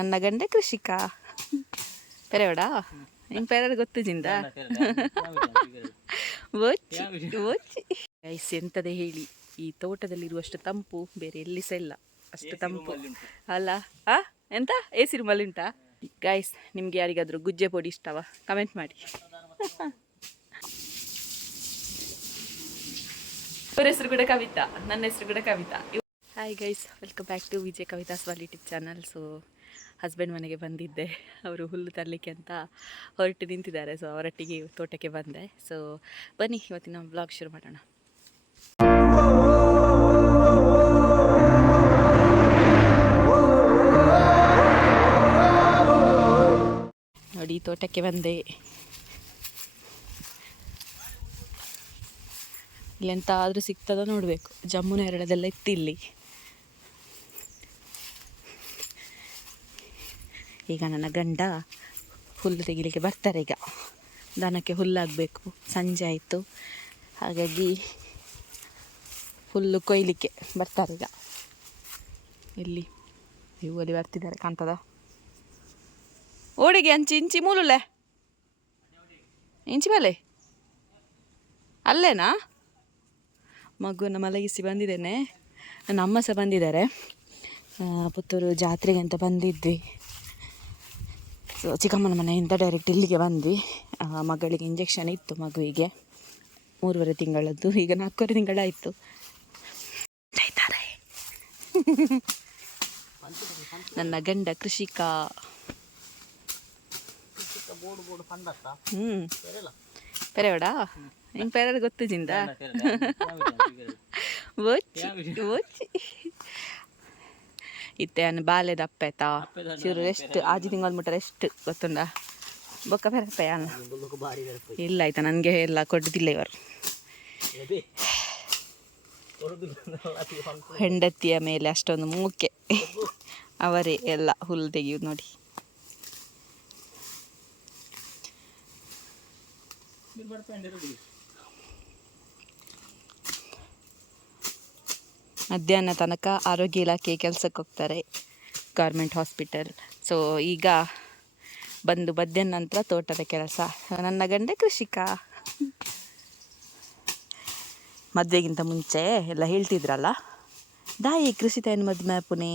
ನನ್ನ ಗಂಡ ಕೃಷಿಕ ಪೆರೆವಡ ನಿಂಗೆ ಪೆರೆ ಗೊತ್ತಿದ್ದ ಓಚಿ ಓಚಿ ಗೈಸ್, ಎಂತದೇ ಹೇಳಿ, ಈ ತೋಟದಲ್ಲಿರುವಷ್ಟು ತಂಪು ಬೇರೆ ಎಲ್ಲಿ ಸಹ ಇಲ್ಲ. ಅಷ್ಟು ತಂಪು ಅಲ್ಲ. ಎಂತ AC ರೂಮಲ್ಲಿ ಉಂಟಾ ಗೈಸ್? ನಿಮ್ಗೆ ಯಾರಿಗಾದ್ರೂ ಗುಜ್ಜೆ ಪೊಡಿ ಇಷ್ಟವಾ? ಕಮೆಂಟ್ ಮಾಡಿ. ಅವ್ರ ಹೆಸರು ಕೂಡ ಕವಿತಾ, ನನ್ನ ಹೆಸರು ಕೂಡ Kavita. Hi guys, welcome back to Vijay Kavita's world YouTube channel. So husband ಮನೆಗೆ ಬಂದಿದ್ದೆ, ಅವರು ಹುಲ್ಲು ತರಲಿಕ್ಕೆ ಅಂತ ಹೊರಟು ನಿಂತಿದ್ದಾರೆ. ಸೊ ಅವರೊಟ್ಟಿಗೆ ತೋಟಕ್ಕೆ ಬಂದೆ. ಸೊ ಬನ್ನಿ ಇವತ್ತಿನ ಬ್ಲಾಗ್ ಶುರು ಮಾಡೋಣ. ನೋಡಿ, ತೋಟಕ್ಕೆ ಬಂದೆ. ಇಲ್ಲೆಂತ ಆದರೂ ಸಿಗ್ತದೋ ನೋಡಬೇಕು. ಜಮ್ಮುನ ಎರಡದೆಲ್ಲ ಇತ್ತಿಲ್ಲಿ. ಈಗ ನನ್ನ ಗಂಡ ಹುಲ್ಲು ತೆಗಿಲಿಕ್ಕೆ ಬರ್ತಾರೆ. ಈಗ ದನಕ್ಕೆ ಹುಲ್ಲಾಗಬೇಕು, ಸಂಜೆ ಆಯಿತು, ಹಾಗಾಗಿ ಹುಲ್ಲು ಕೊಯ್ಲಿಕ್ಕೆ ಬರ್ತಾರೆ. ಈಗ ಇಲ್ಲಿ ಇವಲ್ಲಿ ಬರ್ತಿದ್ದಾರೆ, ಕಾಣ್ತದ? ಓಡಿಗೆ ಅಂಚಿ ಇಂಚಿ ಮೂಲುಲ್ಲೆ ಇಂಚಿ ಮೇಲೆ ಅಲ್ಲೇನಾ? ಮಗುವನ್ನು ಮಲಗಿಸಿ ಬಂದಿದ್ದೇನೆ. ನನ್ನ ಅಮ್ಮ ಸಹ ಬಂದಿದ್ದಾರೆ. ಪುತ್ತೂರು ಜಾತ್ರೆಗೆ ಅಂತ ಬಂದಿದ್ವಿ. ಸೊ ಚಿಕ್ಕಮ್ಮನ ಮನೆಯಿಂದ ಡೈರೆಕ್ಟ್ ಇಲ್ಲಿಗೆ ಬಂದ್ವಿ. ಮಗಳಿಗೆ ಇಂಜೆಕ್ಷನ್ ಇತ್ತು, ಮಗುವಿಗೆ 3.5 ತಿಂಗಳದ್ದು. ಈಗ 4.5 ತಿಂಗಳಾಯಿತು. ನನ್ನ ಗಂಡ ಕೃಷಿಕ. ಪೆರೆವಡ ನಿಂಗೆ ಪೆರೆ ಗೊತ್ತಿದ್ದ ಓಚಿ ಓಚಿ ಇತ್ತೆ ಅನ್ನ ಬಾಲೆದ ಅಪ್ಪೆತ ಚೂರು ರೆಸ್ಟ್. ಆಜಿ ತಿಂಗಳು ಮುಟ್ಟ ರೆಸ್ಟ್ ಗೊತ್ತುಂಡ. ಬೊಕ್ಕ ಪೆರಪೆ ಅನ್ನ ಇಲ್ಲ ಆಯ್ತಾ, ನನಗೆ ಎಲ್ಲ ಕೊಡುದಿಲ್ಲ ಇವರು. ಹೆಂಡತಿಯ ಮೇಲೆ ಅಷ್ಟೊಂದು ಮೂಕೆ, ಅವರೇ ಎಲ್ಲ ಹುಲ್ಲು ತೆಗೆಯುವುದು. ನೋಡಿ, ಮಧ್ಯಾಹ್ನ ತನಕ ಆರೋಗ್ಯ ಇಲಾಖೆ ಕೆಲಸಕ್ಕೆ ಹೋಗ್ತಾರೆ, ಗೌರ್ಮೆಂಟ್ ಹಾಸ್ಪಿಟಲ್. ಸೊ ಈಗ ಬಂದು ಮಧ್ಯಾಹ್ನ ನಂತರ ತೋಟದ ಕೆಲಸ. ನನ್ನ ಗಂಡ ಕೃಷಿಕ. ಮದುವೆಗಿಂತ ಮುಂಚೆ ಎಲ್ಲ ಹೇಳ್ತಿದ್ರಲ್ಲ, ದಾಯಿ ಕೃಷಿ ತಾಯಿನ ಮದುವೆ ಆಪುನೆ,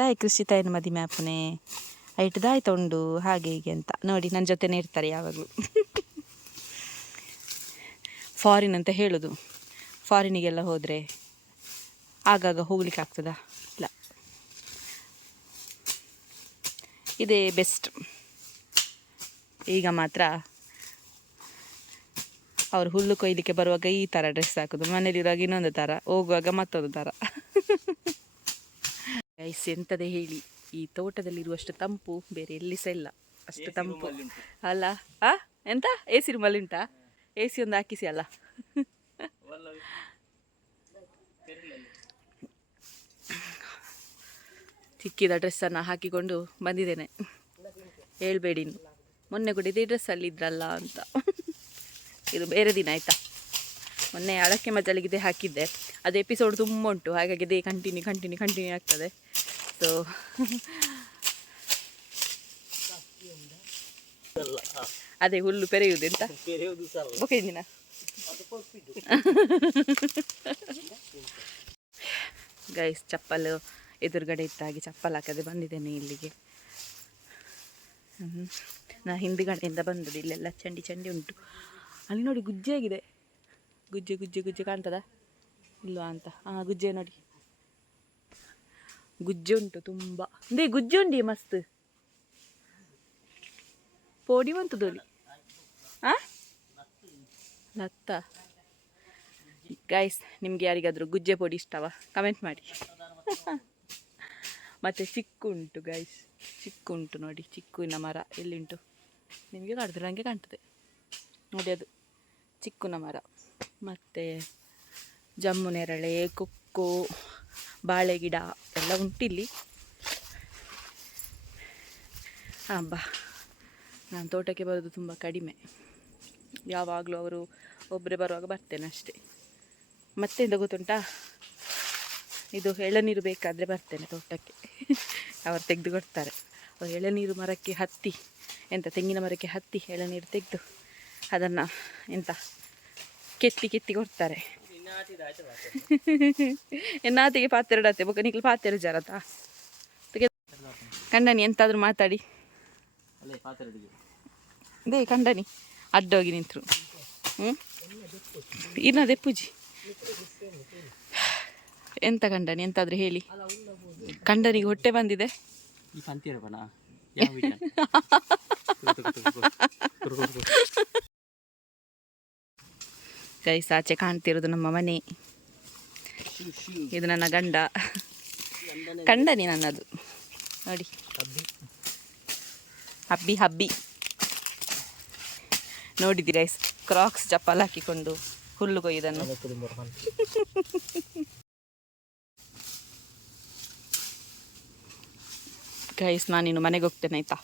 ದಾಯಿ ಕೃಷಿ ತಾಯಿನ ಮದುವೆ ಆಪುನೆ, ಐಟ್ ದಾಯಿ ತೊಂಡು ಹಾಗೆ ಹೀಗೆ ಅಂತ. ನೋಡಿ, ನನ್ನ ಜೊತೆನೇ ಇರ್ತಾರೆ ಯಾವಾಗಲೂ. ಫಾರಿನ್ ಅಂತ ಹೇಳೋದು. ಫಾರಿನಿಗೆಲ್ಲ ಹೋದರೆ ಆಗಾಗ ಹೋಗ್ಲಿಕ್ಕೆ ಆಗ್ತದಾ? ಇಲ್ಲ, ಇದೇ ಬೆಸ್ಟ್. ಈಗ ಮಾತ್ರ ಅವರು ಹುಲ್ಲು ಕೊಯ್ಲಿಕ್ಕೆ ಬರುವಾಗ ಈ ಥರ ಡ್ರೆಸ್ ಹಾಕೋದು, ಮನೇಲಿರುವಾಗ ಇನ್ನೊಂದು ಥರ, ಹೋಗುವಾಗ ಮತ್ತೊಂದು ಥರ. ಗೈಸ್, ಎಂತದೇ ಹೇಳಿ, ಈ ತೋಟದಲ್ಲಿರುವಷ್ಟು ತಂಪು ಬೇರೆ ಎಲ್ಲಿ ಸಹ ಇಲ್ಲ. ಅಷ್ಟು ತಂಪು ಅಲ್ಲ. ಎಂತ AC ರೂಮಲ್ಲಿ ಉಂಟಾ? AC ಒಂದು ಹಾಕಿಸಿ ಅಲ್ಲ. ಸಿಕ್ಕಿದ ಡ್ರೆಸ್ಸನ್ನು ಹಾಕಿಕೊಂಡು ಬಂದಿದ್ದೇನೆ. ಹೇಳ್ಬೇಡಿ, ಮೊನ್ನೆ ಕೂಡ ಇದೇ ಡ್ರೆಸ್ಸಲ್ಲಿ ಇದ್ರಲ್ಲ ಅಂತ. ಇದು ಬೇರೆ ದಿನ ಆಯಿತಾ. ಮೊನ್ನೆ ಅಳಕ್ಕೆ ಮಜಲಿಗೆ ಇದೇ ಹಾಕಿದ್ದೆ. ಅದು ಎಪಿಸೋಡ್ ತುಂಬ ಉಂಟು, ಹಾಗಾಗಿ ಇದೇ ಕಂಟಿನ್ಯೂ ಆಗ್ತದೆ. ಸೊ ಅದೇ ಹುಲ್ಲು ಪೆರೆಯುವುದು ಎಂತ ದಿನ. ಗೈಸ್, ಚಪ್ಪಲು ಎದುರುಗಡೆ ಇತ್ತಾಗಿ ಚಪ್ಪಲ್ ಹಾಕದೆ ಬಂದಿದ್ದೇನೆ ಇಲ್ಲಿಗೆ. ನಾ ಹಿಂದುಗಡೆಯಿಂದ ಬಂದದ್ದು. ಇಲ್ಲೆಲ್ಲ ಚಂಡಿ ಉಂಟು. ಅಲ್ಲಿ ನೋಡಿ, ಗುಜ್ಜೆ ಆಗಿದೆ. ಗುಜ್ಜೆ ಕಾಣ್ತದ ಇಲ್ವಾ ಅಂತ? ಗುಜ್ಜೆ ನೋಡಿ, ಗುಜ್ಜೆ ಉಂಟು ತುಂಬ. ಗುಜ್ಜೆ ಉಂಡಿ ಮಸ್ತ್ ಪೋಡಿ ಬಂತು ದೋಲಿ. ಲತ್ತ ಗೈಸ್, ನಿಮ್ಗೆ ಯಾರಿಗಾದ್ರೂ ಗುಜ್ಜೆ ಪೊಡಿ ಇಷ್ಟವಾ? ಕಮೆಂಟ್ ಮಾಡಿ. ಮತ್ತು ಚಿಕ್ಕು ಉಂಟು ಗೈಸ್, ಚಿಕ್ಕು ಉಂಟು ನೋಡಿ. ಚಿಕ್ಕುವಿನ ಮರ ಎಲ್ಲಿಂಟು ನಿಮಗೆ ಕಾಣ್ತದೆ? ನನಗೆ ಕಾಣ್ತದೆ ನೋಡಿ, ಅದು ಚಿಕ್ಕುನ ಮರ. ಮತ್ತು ಜಮ್ಮು ನೇರಳೆ, ಕೊಕ್ಕೋ, ಬಾಳೆ ಗಿಡ ಎಲ್ಲ ಉಂಟಿಲ್ಲಿ. ನಾನು ತೋಟಕ್ಕೆ ಬರೋದು ತುಂಬ ಕಡಿಮೆ. ಯಾವಾಗಲೂ ಅವರು ಒಬ್ಬರೇ ಬರುವಾಗ ಬರ್ತೇನೆ ಅಷ್ಟೇ. ಮತ್ತೆಂತ ಗೊತ್ತುಂಟಾ, ಇದು ಎಳನೀರು ಬೇಕಾದರೆ ಬರ್ತೇನೆ ತೋಟಕ್ಕೆ. ಅವರು ತೆಗೆದು ಕೊಡ್ತಾರೆ. ಅವ್ರು ಎಳನೀರು ಮರಕ್ಕೆ ಹತ್ತಿ, ಎಂತ ತೆಂಗಿನ ಮರಕ್ಕೆ ಹತ್ತಿ ಎಳನೀರು ತೆಗೆದು ಅದನ್ನು ಎಂತ ಕೆತ್ತಿ ಕೊಡ್ತಾರೆ. ಎನ್ನಾತಿಗೆ ಪಾತ್ರೆಡತ್ತೆ ಬೊಕ್ಕ ನಿಕ್ಲು ಪಾತ್ರೆ ಜರತ ಕಂಡನಿ ಎಂತಾದ್ರೂ ಮಾತಾಡಿ ದೇ ಕಂಡನಿ ಅಡ್ಡೋಗಿ ನಿಂತರು. ಇನ್ನದೇ ಪೂಜಿ ಎಂತ ಕಂಡನಿ ಎಂತಾದ್ರೂ ಹೇಳಿ. ಕಂಡನಿಗೆ ಹೊಟ್ಟೆ ಬಂದಿದೆ. ಗೈಸ್, ಆಚೆ ಕಾಣ್ತಿರೋದು ನಮ್ಮ ಮನೆ. ಇದು ನನ್ನ ಗಂಡ. ಕಂಡನಿ ನನ್ನದು ನೋಡಿ, ಹಬ್ಬಿ ನೋಡಿದ್ದೀರಿ ಗೈಸ್, ಕ್ರಾಕ್ಸ್ ಚಪ್ಪಲ್ ಹಾಕಿಕೊಂಡು ಹುಲ್ಲು ಕೊಯ್ದನ್ನು. ಗೈಸ್, ನಾನಿನ್ನು ಮನೆಗೆ ಹೋಗ್ತೇನೆ ಆಯ್ತಾ,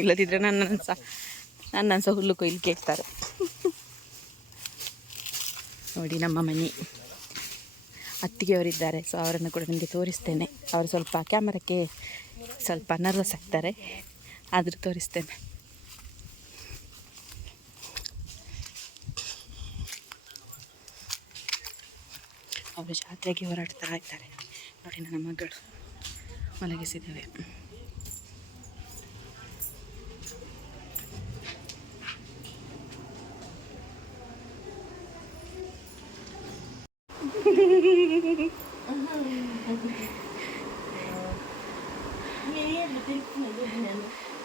ಇಲ್ಲದಿದ್ದರೆ ನನ್ನನ್ನು ಸಹ ಹುಲ್ಲು ಕೊಯ್ಲಿಕ್ಕೆ ಇರ್ತಾರೆ. ನೋಡಿ ನಮ್ಮ ಮನೆ. ಅತ್ತಿಗೆಯವರಿದ್ದಾರೆ, ಸೊ ಅವರನ್ನು ಕೂಡ ನಿಮಗೆ ತೋರಿಸ್ತೇನೆ. ಅವರು ಸ್ವಲ್ಪ ಕ್ಯಾಮರಕ್ಕೆ ಸ್ವಲ್ಪ ನರ್ವಸ್ ಆಗ್ತಾರೆ, ಆದರೂ ತೋರಿಸ್ತೇನೆ. ಅವರು ಜಾತ್ರೆಗೆ ಹೊರಡ್ತಾ ಇದ್ದಾರೆ. ನೋಡಿ ನನ್ನ ಮಗಳು ಮಲಗಿಸಿದ್ದೇವೆ.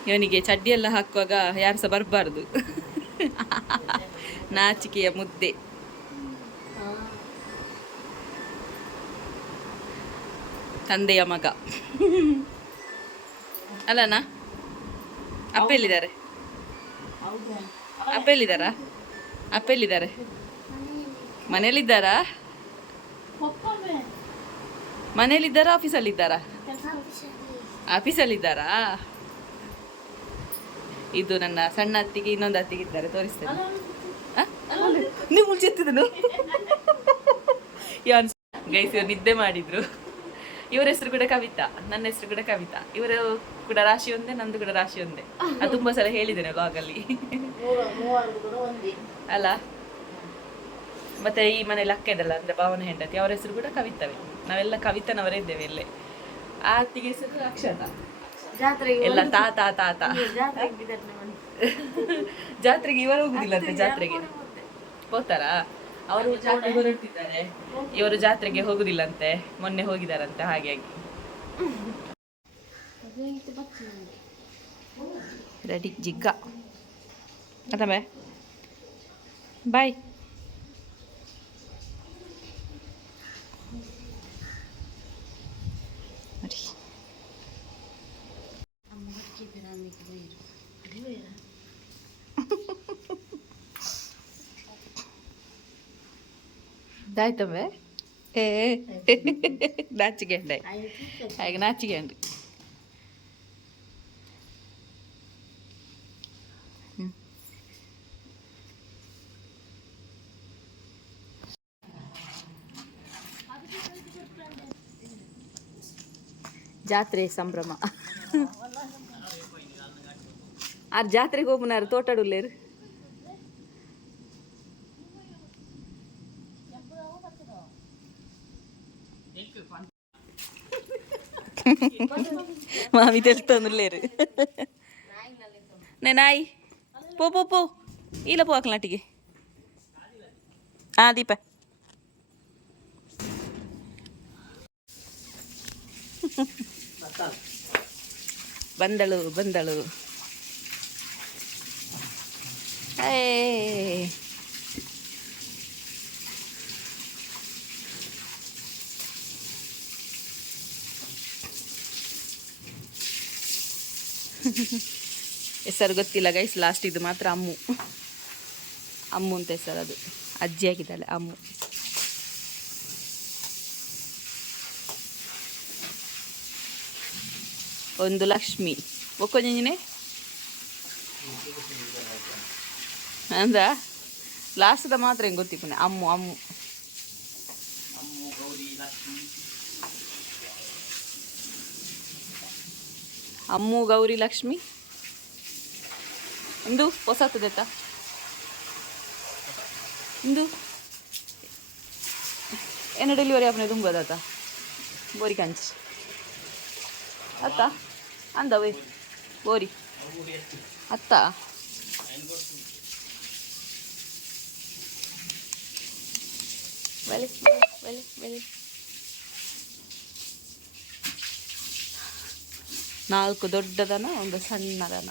ಇವನಿಗೆ ಚಡ್ಡಿಯೆಲ್ಲ ಹಾಕುವಾಗ ಯಾರು ಸಹ ಬರಬಾರ್ದು. ನಾಚಿಕೆಯ ಮುದ್ದೆ. ತಂದೆಯ ಮಗ ಅಲ್ಲನಾ? ಅಪ್ಪ ಎಲ್ಲಿದ್ದಾರೆ? ಅಪ್ಪ ಎಲ್ಲಿದ್ದಾರೆ? ಮನೇಲಿದ್ದಾರಾ? ಮನೇಲಿದ್ದಾರಾ ಆಫೀಸಲ್ಲಿದ್ದಾರಾ? ಆಫೀಸಲ್ಲಿದ್ದಾರಾ? ಇದು ನನ್ನ ಸಣ್ಣ ಅತ್ತಿಗೆ, ಇನ್ನೊಂದು ಅತ್ತಿಗೆ ಇದ್ದಾರೆ, ತೋರಿಸ್ತೇನೆ. ನೀವು ಮುಂಚೆ ಎತ್ತಿದನು ಗೈಸ್, ಇವರು ನಿದ್ದೆ ಮಾಡಿದ್ರು. ಇವರ ಹೆಸರು ಕೂಡ ಕವಿತಾ, ನನ್ನ ಹೆಸರು ಕೂಡ ಕವಿತಾ. ಇವರು ಕೂಡ ರಾಶಿ ಒಂದೇ, ನಂದು ಕೂಡ ರಾಶಿ ಒಂದೇ. ಅದು ತುಂಬಾ ಸಲ ಹೇಳಿದ್ದೇನೆ ವ್ಲಾಗಲ್ಲಿ ಅಲ್ಲ. ಮತ್ತೆ ಈ ಮನೇಲಿ ಅಕ್ಕ ಇದಲ್ಲ, ಅಂದ್ರೆ ಭಾವನ ಹೆಂಡತಿ, ಅವರ ಹೆಸರು ಕೂಡ ಕವಿತವೇ. ನಾವೆಲ್ಲ ಕವಿತನವರೇ ಇದ್ದೇವೆ ಇಲ್ಲೇ. ಆ ಅತ್ತಿಗೆ ಹೆಸರು ಅಕ್ಷತಾ. ಎಲ್ಲ ತಾತ ಜಾತ್ರೆಗೆ ಇವರು ಹೋಗುದಿಲ್ಲಂತೆ. ಜಾತ್ರೆಗೆ ಹೋಗ್ತಾರಾ? ಅವರು ಜಾತ್ರೆಗೆ ಹೊರಡ್ತಿದ್ದಾರೆ, ಇವರು ಜಾತ್ರೆಗೆ ಹೋಗುದಿಲ್ಲಂತೆ. ಮೊನ್ನೆ ಹೋಗಿದಾರಂತೆ. ಹಾಗಾಗಿ ರೆಡಿ ಜಿಗ್ಗ ಅದೇ ಬಾಯ್. ಇದಾಯ್ತವೆ ನಾಚಿಗೆ ಹಾಗೆ ನಾಚಿಗೆ ಉಂಟು. ಜಾತ್ರೆ ಸಂಭ್ರಮ. ಆ ಜಾತ್ರೆಗೆ ಹೋಗ್ಬನಾರು ತೋಟಾಡುಲ್ಲೇರು. మామి తెలుతుందిలేరు నేనాయి పో పో పో ఇలా పోకలాంటికి దీప ಬಂದಳು ಬಂದಳು. ಹೆಸರು ಗೊತ್ತಿಲ್ಲ ಗೈಸ್. ಲಾಸ್ಟ್ ಇದು ಮಾತ್ರ ಅಮ್ಮು ಅಮ್ಮು ಅಂತ ಹೆಸರು. ಅದು ಅಜ್ಜಿ ಆಗಿದ್ದಾಳೆ ಅಮ್ಮು. ಒಂದು ಲಕ್ಷ್ಮಿ ಒಕ್ಕೊಂಜಿನೇ ಅಂದ ಲಾಸ್ಟ್ದ ಮಾತ್ರ ಹೆಂಗೆ ಗೊತ್ತಿಪ್ಪನೆ ಅಮ್ಮು ಅಮ್ಮು. ಅಮ್ಮು ಗೌರಿ ಲಕ್ಷ್ಮಿ ಇಂದು ಹೊಸತದೆತ್ತ ಇಂದು ಏನು ಡೆಲಿವರಿ ಆಪನೆ ತುಂಬದಾತ ಬೋರಿ ಕಂಚ್ ಅತ್ತ ಅಂದವೇ ಬೋರಿ ಅತ್ತ ಬೆಲೆ ಬೆಲೆ ಬೆಲೆ 4 ದೊಡ್ಡದನ ಒಂದು ಸಣ್ಣದನ